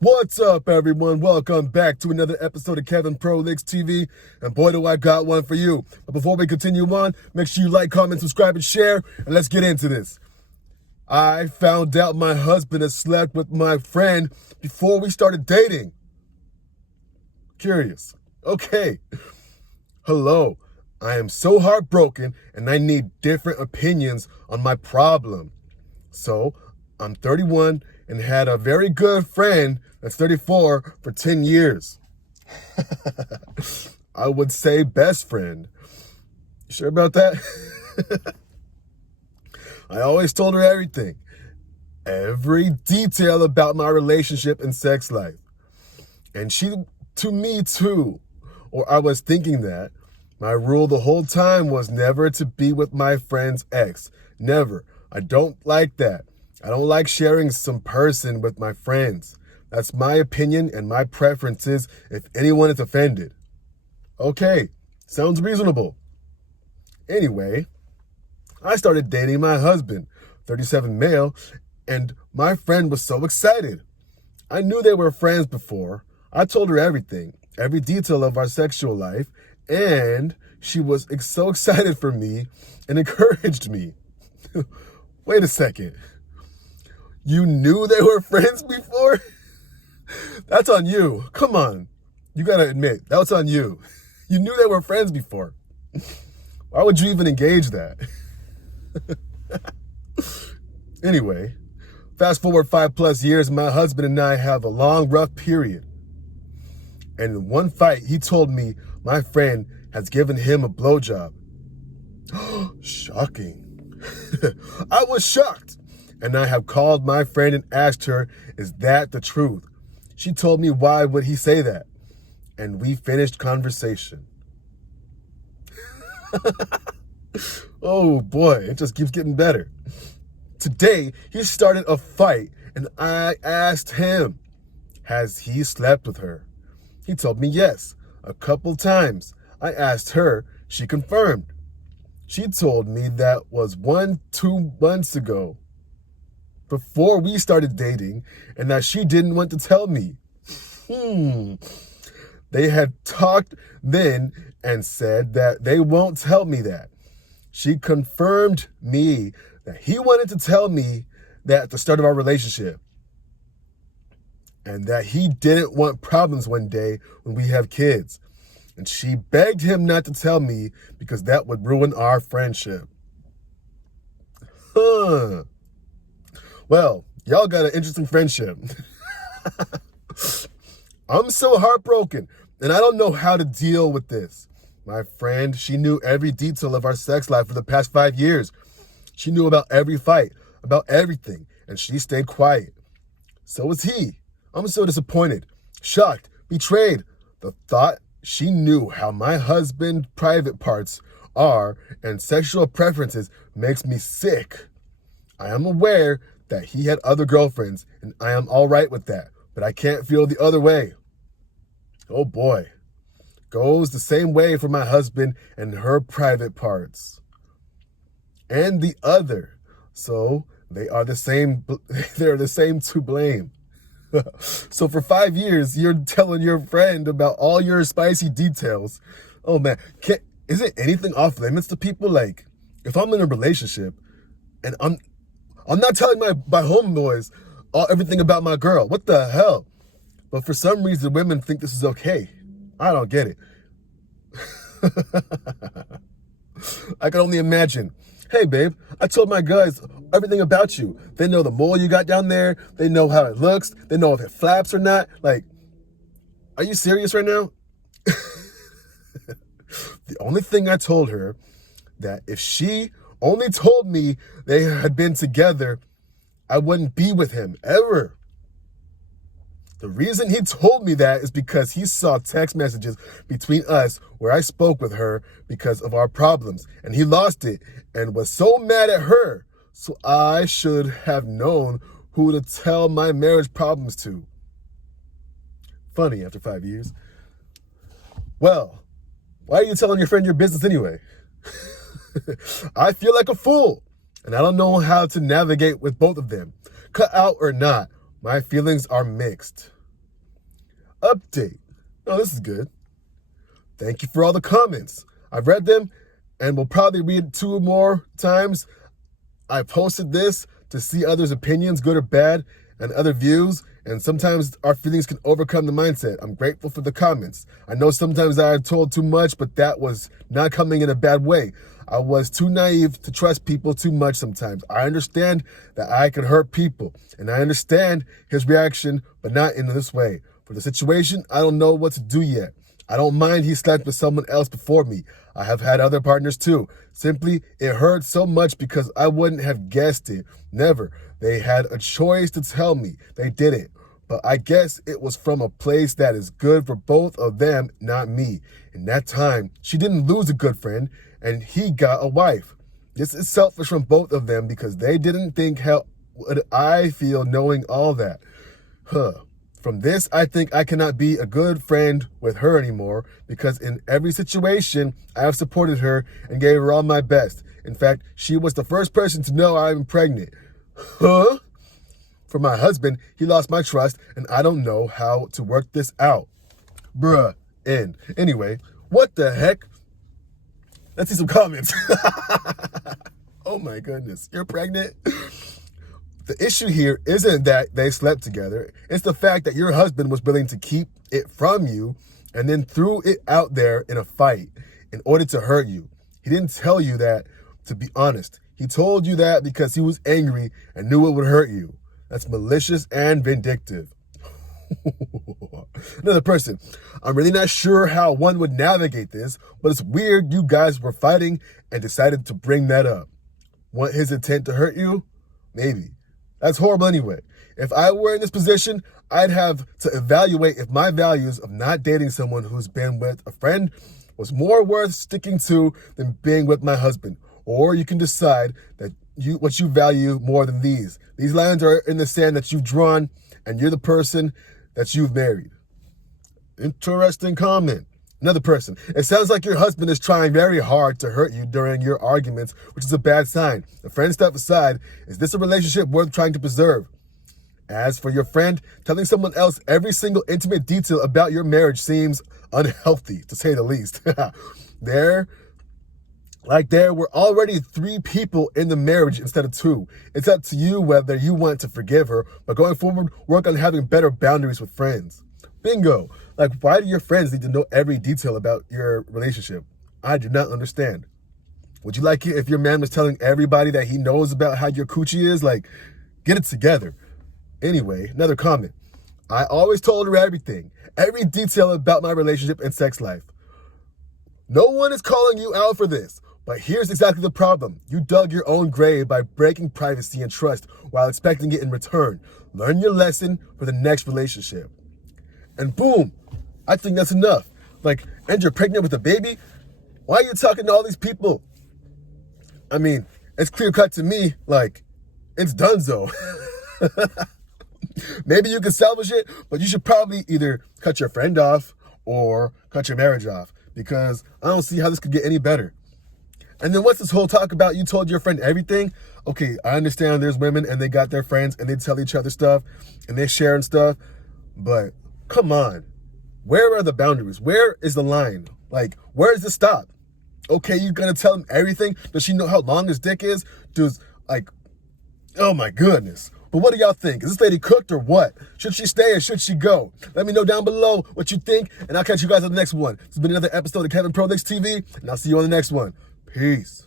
What's up, everyone? Welcome back to another episode of Kevin Pro Leagues TV, and boy, do I got one for you. But before we continue on, make sure you like, comment, subscribe, and share, and let's get into this. I found out my husband had slept with my friend before we started dating. Curious. Okay. Hello. I am so heartbroken, and I need different opinions on my problem. So, I'm 31 and had a very good friend that's 34 for 10 years. I would say best friend. You sure about that? I always told her everything. Every detail about my relationship and sex life. And she to me too. Or I was thinking that. My rule the whole time was never to be with my friend's ex. Never. I don't like that. I don't like sharing some person with my friends. That's my opinion and my preferences if anyone is offended. Okay, sounds reasonable. Anyway, I started dating my husband, 37 male, and my friend was so excited. I knew they were friends before. I told her everything, every detail of our sexual life, and she was so excited for me and encouraged me. Wait a second. You knew they were friends before? That's on you. Come on. You gotta admit, that was on you. You knew they were friends before. Why would you even engage that? Anyway, fast forward 5+ years, my husband and I have a long, rough period. And in one fight, he told me my friend has given him a blowjob. Shocking. I was shocked. And I have called my friend and asked her, is that the truth? She told me, why would he say that? And we finished conversation. Oh boy, it just keeps getting better. Today, he started a fight and I asked him, has he slept with her? He told me yes, a couple times. I asked her, she confirmed. She told me that was 1-2 months ago, before we started dating, and that she didn't want to tell me. They had talked then and said that they won't tell me that. She confirmed me that he wanted to tell me that at the start of our relationship, and that he didn't want problems one day when we have kids. And she begged him not to tell me because that would ruin our friendship. Well, y'all got an interesting friendship. I'm so heartbroken, and I don't know how to deal with this. My friend, she knew every detail of our sex life for the past 5 years. She knew about every fight, about everything, and she stayed quiet. So was he. I'm so disappointed, shocked, betrayed. The thought she knew how my husband's private parts are and sexual preferences makes me sick. I am aware that he had other girlfriends, and I am all right with that, but I can't feel the other way. Oh boy. Goes the same way for my husband and her private parts. And the other. So they're the same to blame. So for 5 years, you're telling your friend about all your spicy details. Oh man, is it anything off limits to people? Like, if I'm in a relationship and I'm not telling my homeboys everything about my girl. What the hell? But for some reason, women think this is okay. I don't get it. I can only imagine. Hey, babe, I told my guys everything about you. They know the mole you got down there. They know how it looks. They know if it flaps or not. Like, are you serious right now? The only thing I told her, that if she only told me they had been together, I wouldn't be with him, ever. The reason he told me that is because he saw text messages between us where I spoke with her because of our problems, and he lost it and was so mad at her. So I should have known who to tell my marriage problems to. Funny after 5 years. Well, why are you telling your friend your business anyway? I feel like a fool, and I don't know how to navigate with both of them. Cut out or not, my feelings are mixed. Update. Oh, this is good. Thank you for all the comments. I've read them and will probably read 2 more times. I posted this to see others' opinions, good or bad, and other views, and sometimes our feelings can overcome the mindset. I'm grateful for the comments. I know sometimes I told too much, but that was not coming in a bad way. I was too naive to trust people too much sometimes. I understand that I can hurt people, and I understand his reaction, but not in this way. For the situation, I don't know what to do yet. I don't mind he slept with someone else before me. I have had other partners too. Simply, it hurt so much because I wouldn't have guessed it. Never. They had a choice to tell me. They didn't. But I guess it was from a place that is good for both of them, not me. In that time, she didn't lose a good friend, and he got a wife. This is selfish from both of them because they didn't think how would I feel knowing all that. From this, I think I cannot be a good friend with her anymore because in every situation, I have supported her and gave her all my best. In fact, she was the first person to know I'm pregnant. For my husband, he lost my trust and I don't know how to work this out. Bruh, end. Anyway, what the heck? Let's see some comments. Oh my goodness, you're pregnant? The issue here isn't that they slept together. It's the fact that your husband was willing to keep it from you and then threw it out there in a fight in order to hurt you. He didn't tell you that to be honest. He told you that because he was angry and knew it would hurt you. That's malicious and vindictive. Another person. I'm really not sure how one would navigate this, but it's weird you guys were fighting and decided to bring that up. Want his intent to hurt you? Maybe. That's horrible anyway. If I were in this position, I'd have to evaluate if my values of not dating someone who's been with a friend was more worth sticking to than being with my husband. Or you can decide that what you value more than these. These lines are in the sand that you've drawn, and you're the person that you've married. Interesting comment. Another person. It sounds like your husband is trying very hard to hurt you during your arguments, which is a bad sign. The friend stuff aside, is this a relationship worth trying to preserve? As for your friend, telling someone else every single intimate detail about your marriage seems unhealthy, to say the least. There were already 3 people in the marriage instead of 2. It's up to you whether you want to forgive her, but going forward, work on having better boundaries with friends. Bingo. Like, why do your friends need to know every detail about your relationship? I do not understand. Would you like it if your man was telling everybody that he knows about how your coochie is? Like, get it together. Anyway, another comment. I always told her everything, every detail about my relationship and sex life. No one is calling you out for this, but here's exactly the problem. You dug your own grave by breaking privacy and trust while expecting it in return. Learn your lesson for the next relationship. And boom, I think that's enough. Like, and you're pregnant with a baby? Why are you talking to all these people? I mean, it's clear cut to me, like, it's donezo. Maybe you can salvage it, but you should probably either cut your friend off or cut your marriage off because I don't see how this could get any better. And then what's this whole talk about you told your friend everything? Okay, I understand there's women and they got their friends and they tell each other stuff and they share and stuff, but come on. Where are the boundaries? Where is the line? Like, where does it stop? Okay, you're gonna tell him everything? Does she know how long his dick is? Oh my goodness. But what do y'all think? Is this lady cooked or what? Should she stay or should she go? Let me know down below what you think, and I'll catch you guys on the next one. This has been another episode of Kevin Prolix TV, and I'll see you on the next one. Peace.